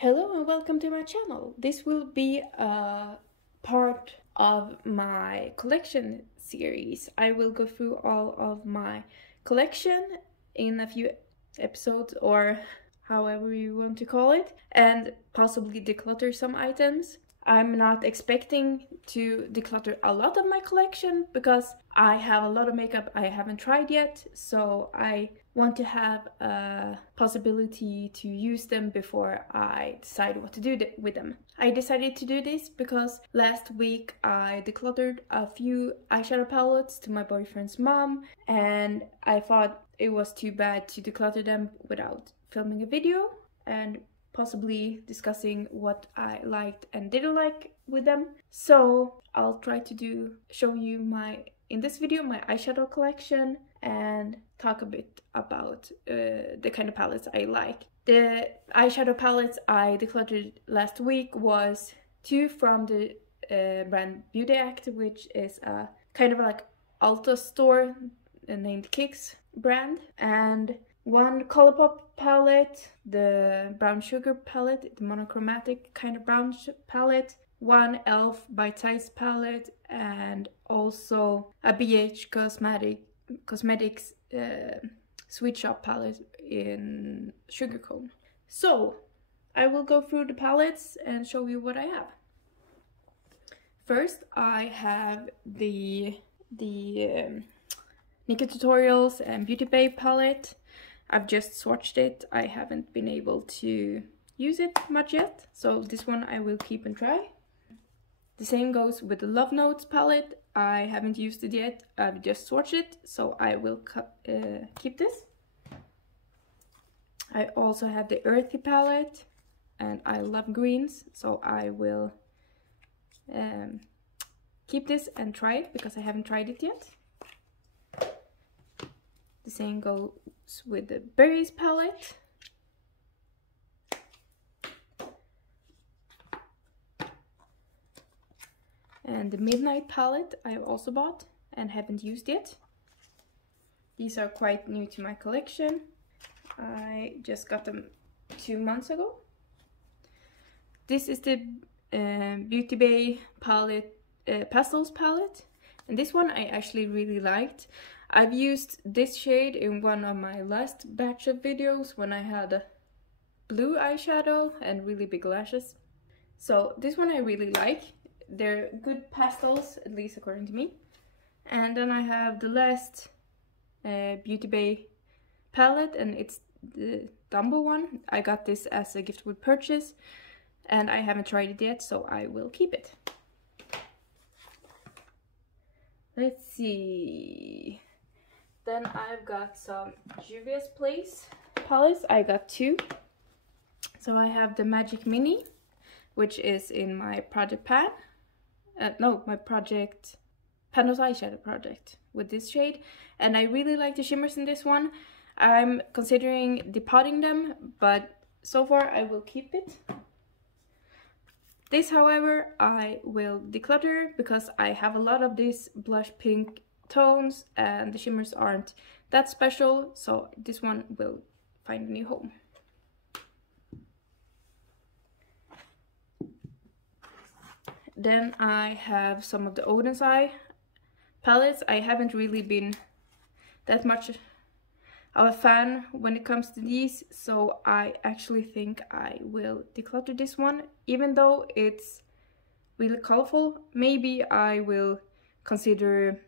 Hello and welcome to my channel. This will be a part of my collection series. I will go through all of my collection in a few episodes, or however you want to call it, and possibly declutter some items. I'm not expecting to declutter a lot of my collection because I have a lot of makeup I haven't tried yet, so I want to have a possibility to use them before I decide what to do with them. I decided to do this because last week I decluttered a few eyeshadow palettes to my boyfriend's mom, and I thought it was too bad to declutter them without filming a video and possibly discussing what I liked and didn't like with them. So I'll try to show you in this video my eyeshadow collection and talk a bit about the kind of palettes I like. The eyeshadow palettes I decluttered last week was two from the brand Beauty Act, which is a kind of like Ulta store named Kicks brand, and one Colourpop palette, the brown sugar palette, the monochromatic kind of brown palette, one e.l.f. bite-sized palette, and also a BH Cosmetics Sweet Shop palette in sugar cone. So I will go through the palettes and show you what I have. First, I have the Nika Tutorials and Beauty Babe palette. I've just swatched it. I haven't been able to use it much yet, so this one I will keep and try. The same goes with the Love Notes palette. I haven't used it yet. I've just swatched it, so I will keep this. I also have the Earthy palette, and I love greens, so I will keep this and try it because I haven't tried it yet. The same goes with the Berries palette. And the Midnight palette I've also bought and haven't used yet. These are quite new to my collection. I just got them 2 months ago. This is the Beauty Bay palette, Pastels palette. And this one I actually really liked. I've used this shade in one of my last batch of videos when I had a blue eyeshadow and really big lashes. So this one I really like. They're good pastels, at least according to me. And then I have the last Beauty Bay palette, and it's the Dumbo one. I got this as a gift with purchase, and I haven't tried it yet, so I will keep it. Let's see. Then I've got some Juvia's Place palettes. I got two. So I have the Magic Mini, which is in my project pan. My project Panos eyeshadow project with this shade. And I really like the shimmers in this one. I'm considering depotting them, but so far I will keep it. This, however, I will declutter because I have a lot of these blush pink tones and the shimmers aren't that special, so this one will find a new home. Then I have some of the Odin's Eye palettes. I haven't really been that much of a fan when it comes to these, so I actually think I will declutter this one. Even though it's really colorful, maybe I will consider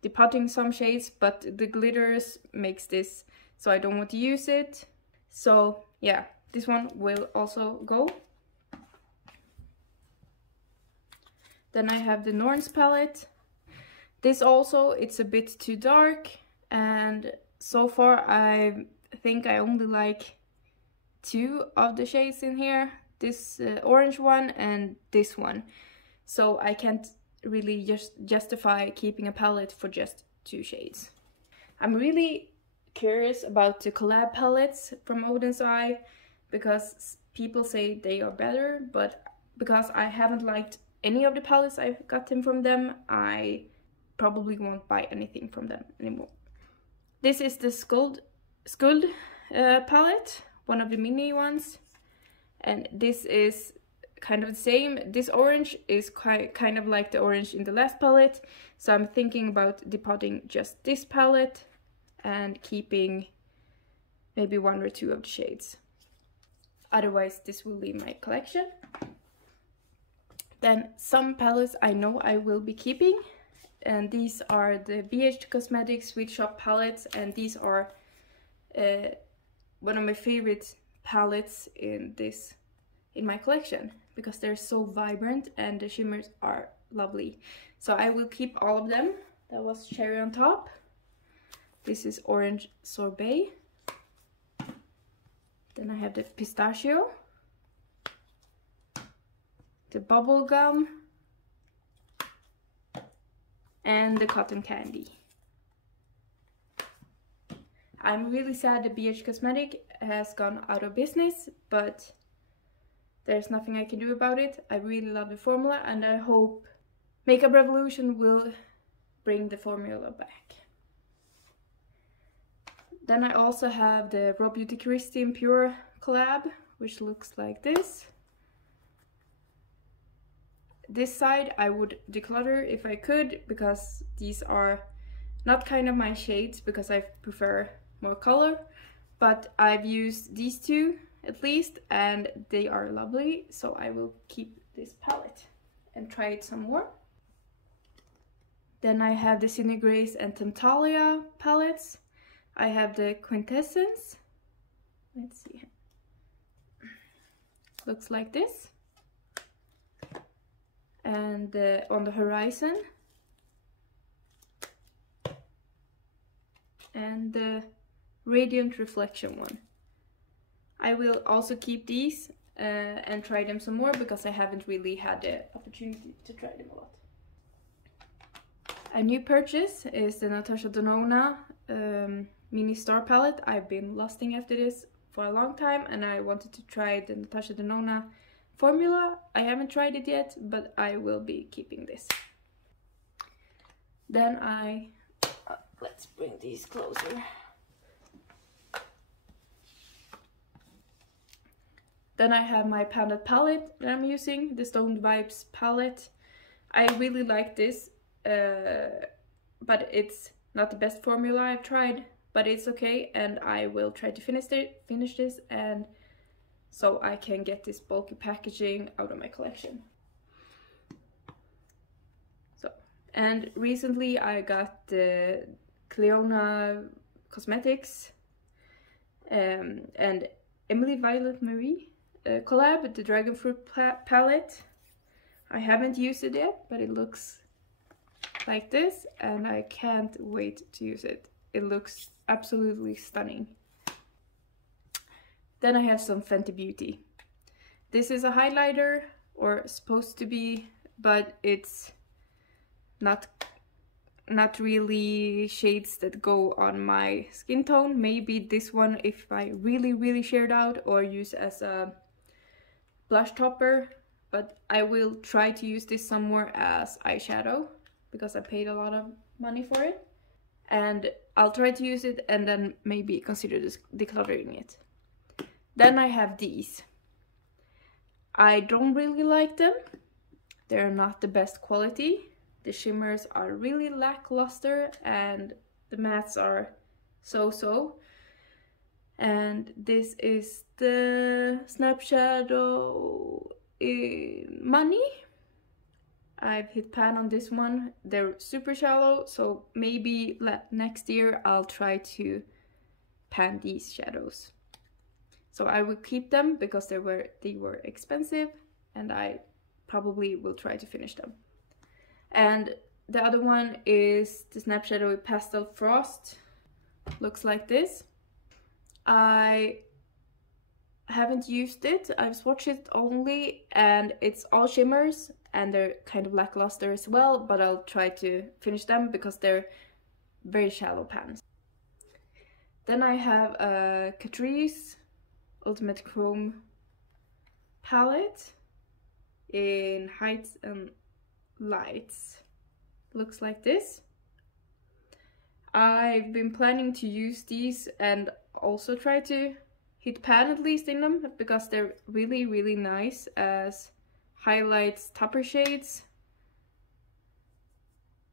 depotting some shades, but the glitters makes this so I don't want to use it. So yeah, this one will also go. Then I have the Norns palette. This also, it's a bit too dark, and so far I think I only like two of the shades in here. This orange one and this one. So I can't really just justify keeping a palette for just two shades. I'm really curious about the collab palettes from Odin's Eye because people say they are better, but because I haven't liked any of the palettes I've gotten from them, I probably won't buy anything from them anymore. This is the Skuld palette, one of the mini ones, And this is kind of the same. This orange is kind of like the orange in the last palette, so I'm thinking about depotting just this palette and keeping maybe 1 or 2 of the shades. Otherwise this will leave my collection. Then some palettes I know I will be keeping, and these are the BH Cosmetics Sweet Shop palettes, and these are one of my favorite palettes in my collection, because they're so vibrant and the shimmers are lovely. So I will keep all of them. That was Cherry on Top. This is Orange Sorbet. Then I have the Pistachio, the Bubblegum, and the Cotton Candy. I'm really sad the BH Cosmetic has gone out of business, but there's nothing I can do about it. I really love the formula, and I hope Makeup Revolution will bring the formula back. Then I also have the Raw Beauty Christian Pure collab, which looks like this. This side I would declutter if I could, because these are not kind of my shades, because I prefer more color, but I've used these two at least and they are lovely, so I will keep this palette and try it some more. Then I have the Cindy Grace and Temptalia palettes. I have the Quintessence. Let's see. Looks like this. And On the Horizon. And the Radiant Reflection one. I will also keep these and try them some more, because I haven't really had the opportunity to try them a lot. A new purchase is the Natasha Denona Mini Star palette. I've been lusting after this for a long time, and I wanted to try the Natasha Denona formula. I haven't tried it yet, but I will be keeping this. Then let's bring these closer. Then I have my Panda palette that I'm using, the Stone Vibes palette. I really like this, but it's not the best formula I've tried, but it's okay, and I will try to finish this, and so I can get this bulky packaging out of my collection. So, and recently I got the Cleona Cosmetics and Emily Violet Marie collab, the Dragon Fruit palette. I haven't used it yet, but it looks like this, and I can't wait to use it. It looks absolutely stunning. Then I have some Fenty Beauty. This is a highlighter, or supposed to be, but it's not really shades that go on my skin tone. Maybe this one if I really shade out or use as a blush topper, but I will try to use this somewhere as eyeshadow, because I paid a lot of money for it, and I'll try to use it and then maybe consider decluttering it. Then I have these. I don't really like them. They're not the best quality. The shimmers are really lackluster and the mattes are so-so. And this is the Snap Shadow in Money. I've hit pan on this one. They're super shallow, so maybe next year I'll try to pan these shadows. So I will keep them because they were expensive, and I probably will try to finish them. And the other one is the Snap Shadow with Pastel Frost. Looks like this. I haven't used it. I've swatched it only, and it's all shimmers, and they're kind of lackluster as well, but I'll try to finish them because they're very shallow pans. Then I have a Catrice Ultimate Chrome palette in Heights and Lights. Looks like this. I've been planning to use these and also try to hit pan at least in them, because they're really, really nice as highlights topper shades.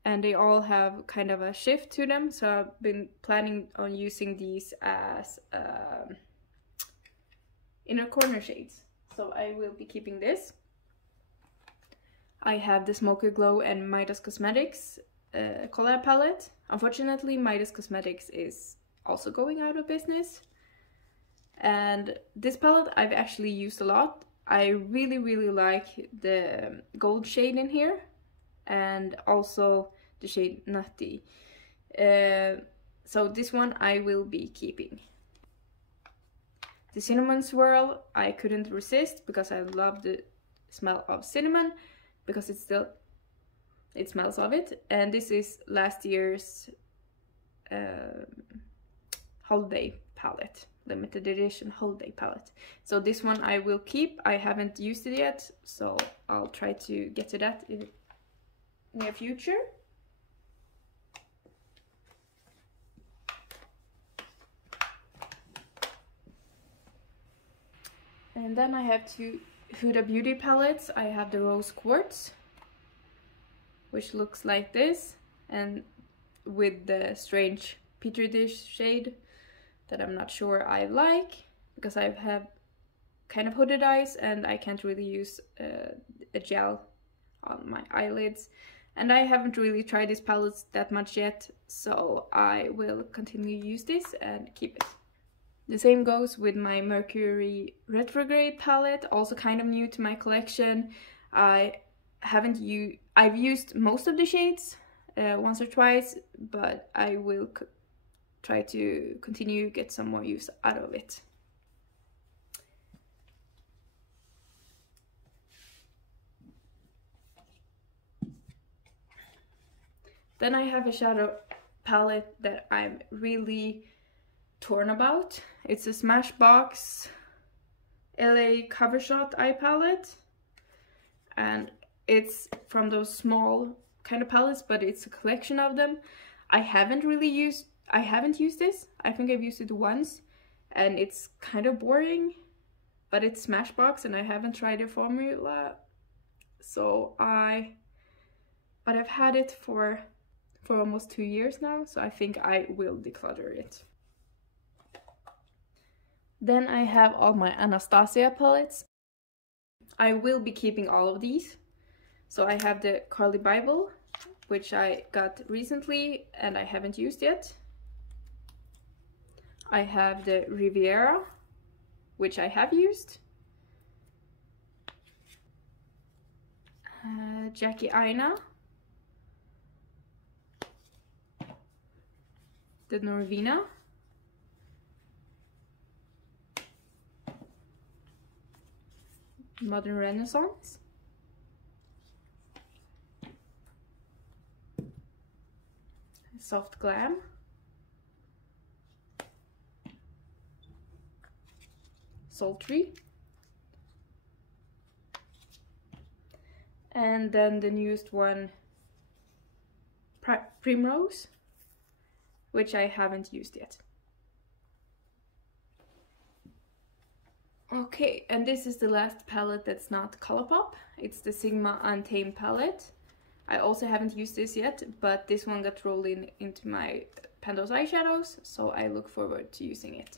And they all have kind of a shift to them, so I've been planning on using these as inner corner shades. So I will be keeping this. I have the Smoky Glow and Midas Cosmetics Ulala Palette. Unfortunately, Midas Cosmetics is also going out of business. And this palette I've actually used a lot. I really, really like the gold shade in here, and also the shade Nutty. So this one I will be keeping. The Cinnamon Swirl I couldn't resist because I love the smell of cinnamon, because it smells of it. And this is last year's holiday palette, limited edition holiday palette. So this one I will keep. I haven't used it yet, so I'll try to get to that in the near future. And then I have two Huda Beauty palettes. I have the Rose Quartz, which looks like this, and with the strange Petri dish shade that I'm not sure I like, because I have kind of hooded eyes and I can't really use a gel on my eyelids. And I haven't really tried these palettes that much yet, so I will continue to use this and keep it. The same goes with my Mercury Retrograde palette, also kind of new to my collection. I've used most of the shades once or twice, but I will try to continue to get some more use out of it. Then I have a shadow palette that I'm really torn about. It's a Smashbox LA Cover Shot eye palette, and it's from those small kind of palettes, but it's a collection of them. I haven't used this. I think I've used it once, and it's kind of boring, but it's Smashbox and I haven't tried the formula, so but I've had it for almost 2 years now, so I think I will declutter it. Then I have all my Anastasia palettes. I will be keeping all of these. So I have the Carly Bible, which I got recently and I haven't used yet. I have the Riviera, which I have used. Jackie Aina. The Norvina. Modern Renaissance. Soft Glam. Sultry. And then the newest one, Primrose, which I haven't used yet. Okay, and this is the last palette that's not Colourpop. It's the Sigma Antenne palette. I also haven't used this yet, but this one got rolled into my Pastels eyeshadows, so I look forward to using it.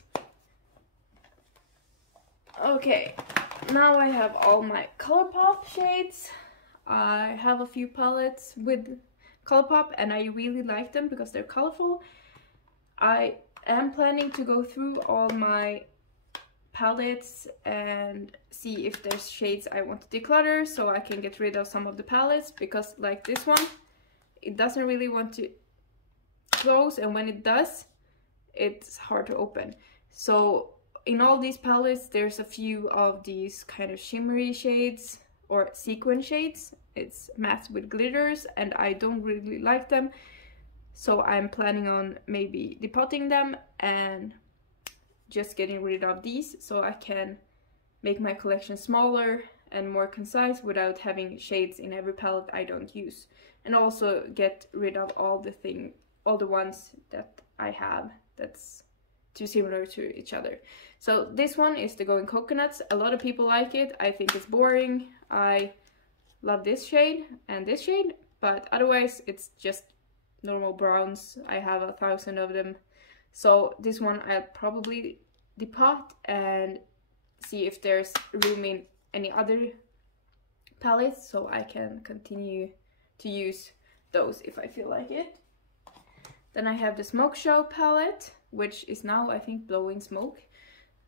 Okay, now I have all my Colourpop shades. I have a few palettes with Colourpop and I really like them because they're colorful. I am planning to go through all my palettes and see if there's shades I want to declutter, so I can get rid of some of the palettes, because like this one, it doesn't really want to close, and when it does, it's hard to open. So in all these palettes there's a few of these kind of shimmery shades or sequin shades. It's matte with glitters and I don't really like them, so I'm planning on maybe depotting them and just getting rid of these, so I can make my collection smaller and more concise without having shades in every palette I don't use, and also get rid of all the ones that I have that's too similar to each other. So this one is the Going Coconuts. A lot of people like it. I think it's boring. I love this shade and this shade, but otherwise it's just normal browns. I have 1,000 of them. So this one I'll probably depot and see if there's room in any other palettes, so I can continue to use those if I feel like it. Then I have the Smok Show palette, which is now I think blowing smoke,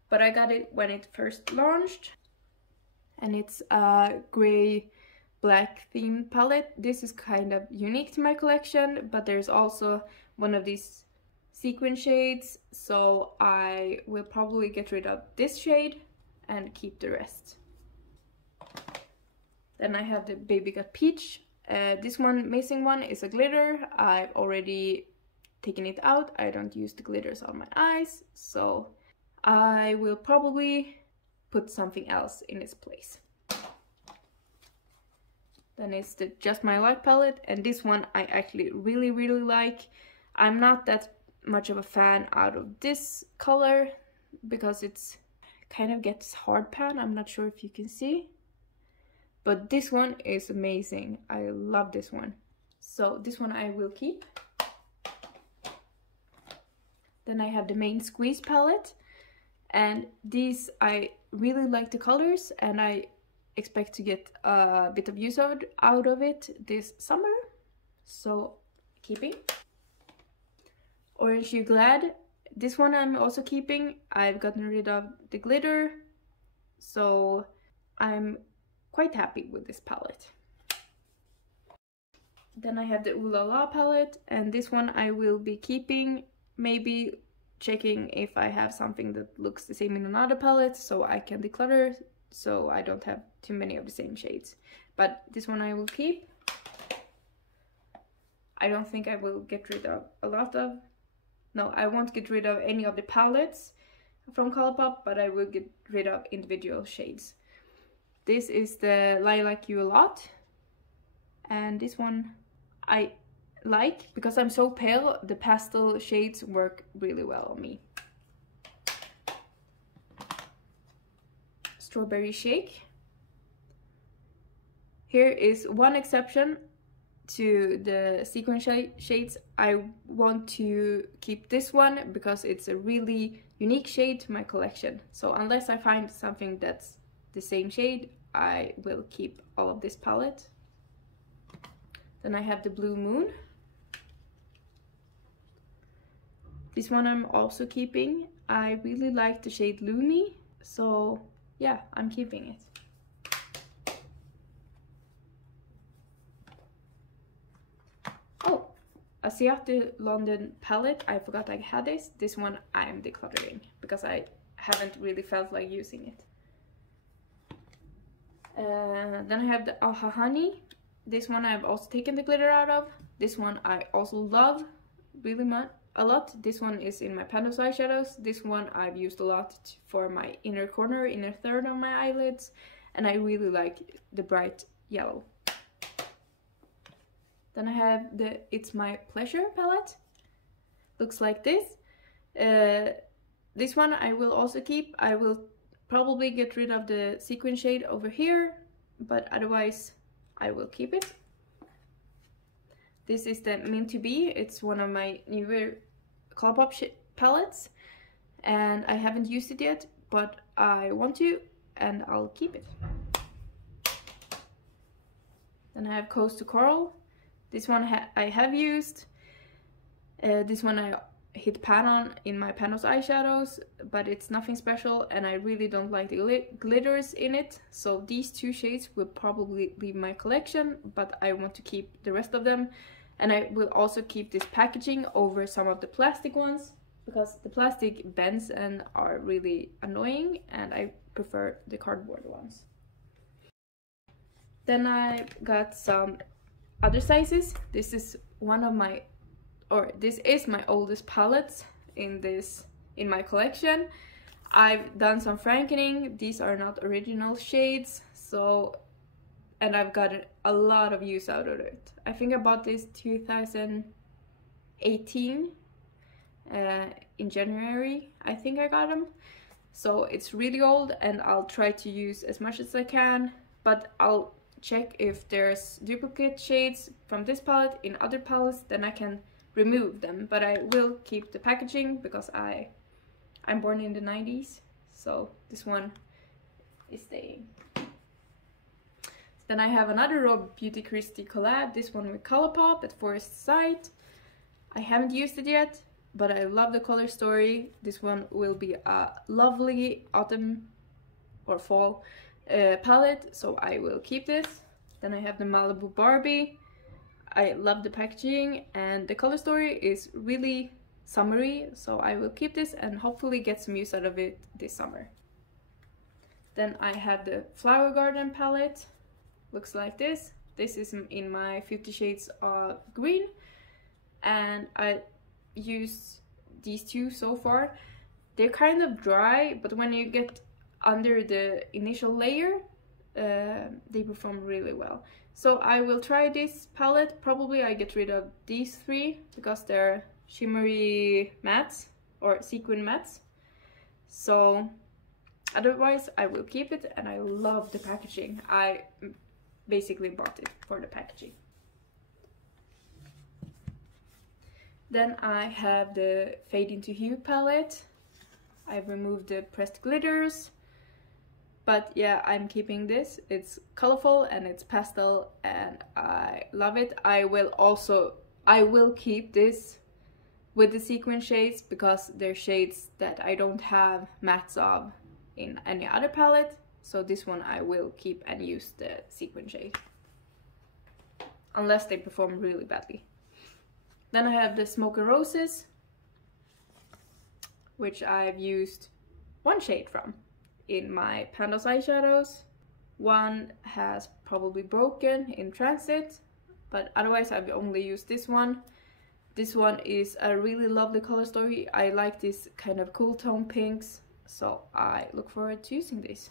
but I got it when it first launched, and it's a gray black theme palette. This is kind of unique to my collection, but there's also one of these sequin shades, so I will probably get rid of this shade and keep the rest. Then I have the Baby Got Peach. This one missing one is a glitter. I've already taken it out. I don't use the glitters on my eyes, so I will probably put something else in its place. Then it's the Just My Luck palette, and this one I actually really like. I'm not that much of a fan out of this color because it's kind of gets hard pan. I'm not sure if you can see, but this one is amazing. I love this one, so this one I will keep. Then I have the Main Squeeze palette, and these I really like the colors, and I expect to get a bit of use out of it this summer, so keeping. Orange You Glad, this one I'm also keeping. I've gotten rid of the glitter, so I'm quite happy with this palette. Then I have the Ulala palette, and this one I will be keeping, maybe checking if I have something that looks the same in another palette so I can declutter, so I don't have too many of the same shades. But this one I will keep. I don't think I will get rid of a lot of... No, I won't get rid of any of the palettes from Colourpop, but I will get rid of individual shades. This is the Lilac You A Lot, and this one I like because I'm so pale. The pastel shades work really well on me. Strawberry Shake. Here is one exception to the sequin shades. I want to keep this one because it's a really unique shade to my collection. So unless I find something that's the same shade, I will keep all of this palette. Then I have the Blue Moon. This one I'm also keeping. I really like the shade Lumi, so yeah, I'm keeping it. Oh, Asiate London palette. I forgot I had this. This one I am decluttering because I haven't really felt like using it. Then I have the Aha Honey. This one I've also taken the glitter out of. This one I also love really much. A lot. This one is in my Pastels eyeshadows. This one I've used a lot for my inner corner, inner third of my eyelids, and I really like the bright yellow. Then I have the It's My Pleasure palette. Looks like this. This one I will also keep. I will probably get rid of the sequin shade over here, but otherwise I will keep it. This is the Meant to Be. It's one of my newer Colourpop palettes, and I haven't used it yet, but I want to, and I'll keep it. Then I have Coast to Coral. This one I have used. This one I hit pan on in my Pastels eyeshadows, but it's nothing special, and I really don't like the glitters in it. So these two shades will probably leave my collection, but I want to keep the rest of them. And I will also keep this packaging over some of the plastic ones, because the plastic bends and are really annoying, and I prefer the cardboard ones. Then I got some other sizes. This is one of my, or this is my oldest palettes in my collection. I've done some frankening. These are not original shades, so, and I've gotten a lot of use out of it. I think I bought this 2018, in January, I think I got them. So it's really old, and I'll try to use as much as I can, but I'll check if there's duplicate shades from this palette in other palettes, then I can remove them. But I will keep the packaging because I'm born in the 90s, so this one is staying. Then I have another Raw Beauty Christie collab, this one with Colourpop at Forest Sight. I haven't used it yet, but I love the color story. This one will be a lovely autumn or fall palette, so I will keep this. Then I have the Malibu Barbie. I love the packaging, and the color story is really summery, so I will keep this and hopefully get some use out of it this summer. Then I have the Flower Garden palette. Looks like this. This is in my 50 Shades of Green, and I used these two so far. They're kind of dry, but when you get under the initial layer, they perform really well. So I will try this palette. Probably I get rid of these three because they're shimmery mattes or sequin mattes. So otherwise I will keep it, and I love the packaging. I basically bought it for the packaging. Then I have the Fade into Hue palette. I've removed the pressed glitters, but yeah, I'm keeping this. It's colorful and it's pastel, and I love it. I will keep this with the sequin shades because they're shades that I don't have mattes of in any other palette. So this one I will keep and use the sequin shade, unless they perform really badly. Then I have the Smokey Roses, which I've used one shade from in my Pastels eyeshadows. One has probably broken in transit, but otherwise I've only used this one. This one is a really lovely color story. I like this kind of cool tone pinks, so I look forward to using this.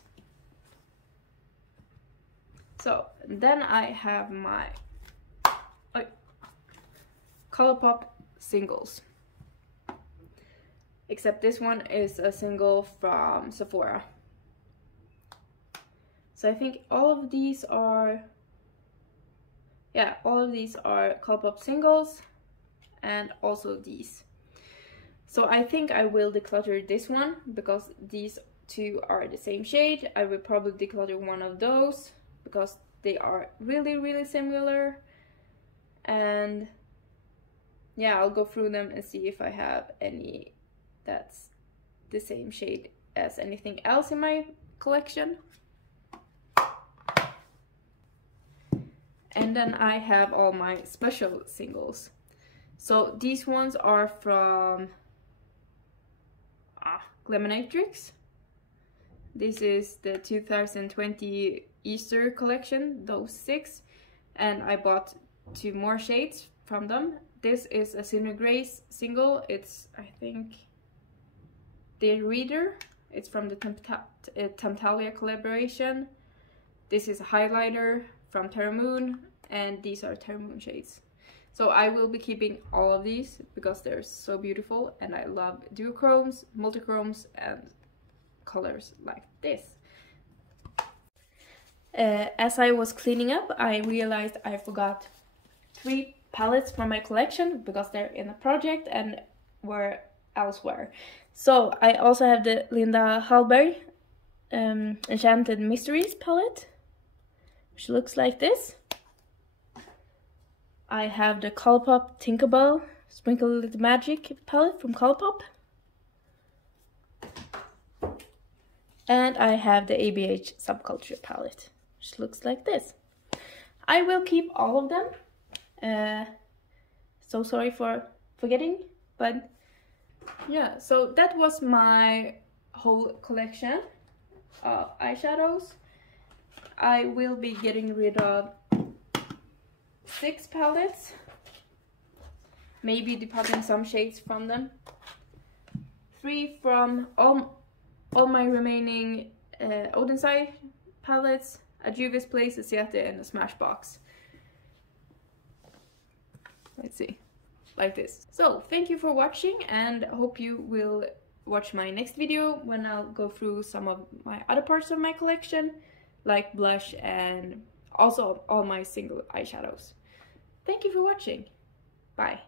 So then I have my Colourpop Singles. Except this one is a single from Sephora. So I think all of these are Colourpop Singles, and also these. So I think I will declutter this one because these two are the same shade. I will probably declutter one of those because they are really similar, and yeah, I'll go through them and see if I have any that's the same shade as anything else in my collection. And then I have all my special singles. So these ones are from Gleminatrix. This is the 2020 Easter collection, those 6, and I bought 2 more shades from them. This is a Cinder Grace single. It's, I think, the Reader. It's from the Tamptalia collaboration. This is a highlighter from Terra Moon, and these are Terra Moon shades. So I will be keeping all of these because they're so beautiful, and I love duochromes, multichromes, and colors like this. As I was cleaning up, I realized I forgot 3 palettes from my collection because they're in a project and were elsewhere. So I also have the Linda Hallberg Enchanted Mysteries palette, which looks like this. I have the Colourpop Tinkerbell Sprinkle a Little Magic palette from Colourpop. And I have the ABH Subculture palette, which looks like this. I will keep all of them. So sorry for forgetting, but yeah, so that was my whole collection of eyeshadows. I will be getting rid of 6 palettes, maybe departing some shades from them. 3 from all my remaining Odin palettes, a Juvia's Place, a Siete, and a Smashbox. Let's see. like this. So thank you for watching, and hope you will watch my next video when I'll go through some of my other parts of my collection, like blush and also all my single eyeshadows. Thank you for watching. Bye.